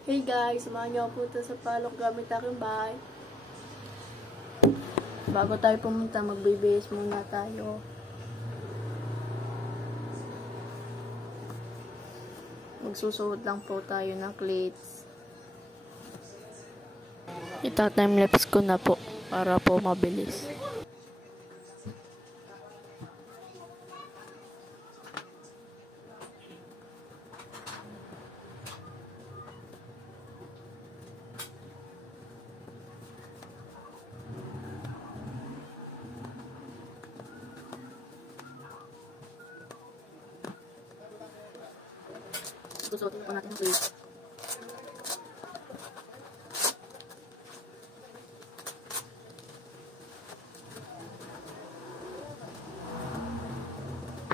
Hey guys, samahan niyo ako punta sa Palok gamit aking bahay. Bago tayo pumunta, magbibihis muna tayo. Magsusuot lang po tayo ng cleats. Ita-timelapse ko na po para po mabilis. Susuotin po natin ang cleats.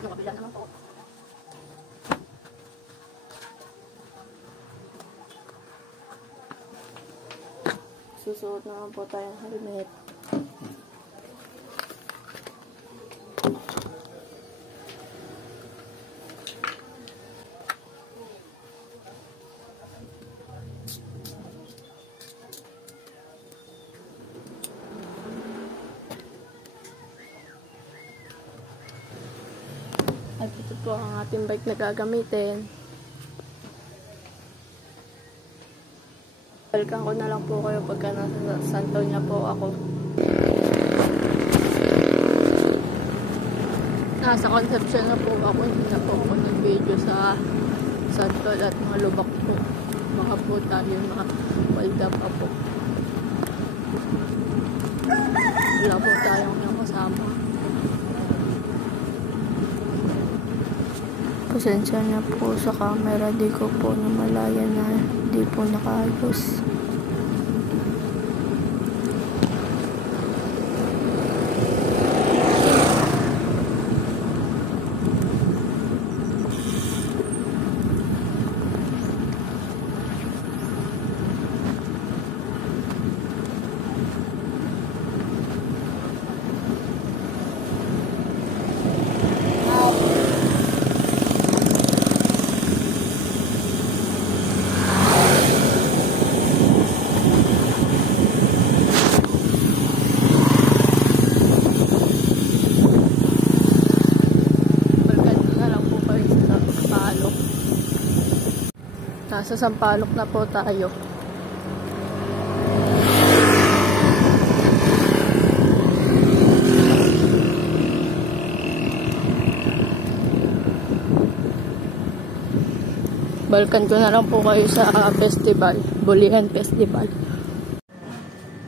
Yung kabila naman po. Susuot naman po tayo ng helmet. At ito po ang ating bike na gagamitin. Balikan ko na lang po kayo pagka nasa Santo niya po ako. Nasa Concepcion na po ako. Hindi na po ako nag-video sa Santo at mga lubak po. Mga po tayo mga walda pa po. Wala po tayong kasama. Pasensya na po sa camera, di ko po namalaya na di po nakaayos. Nasa Sampaloc na po tayo. Balikan ko na lang po kayo sa festival, Bulihan Festival.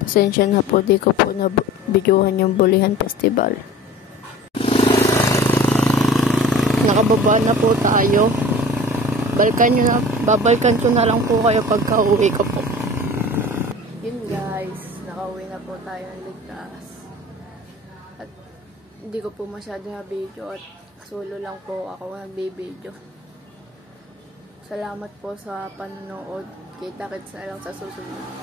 Pasensya na po, di ko po na-videohan yung Bulihan Festival. Nakababa na po tayo. Babalikan ko na lang po kayo pagka uwi ko po. Yun guys, nakauwi na po tayo ng ligtas. At hindi ko po masyado na video at solo lang po ako nagbe-video. Salamat po sa panonood. Kita-kits na lang sa susunod.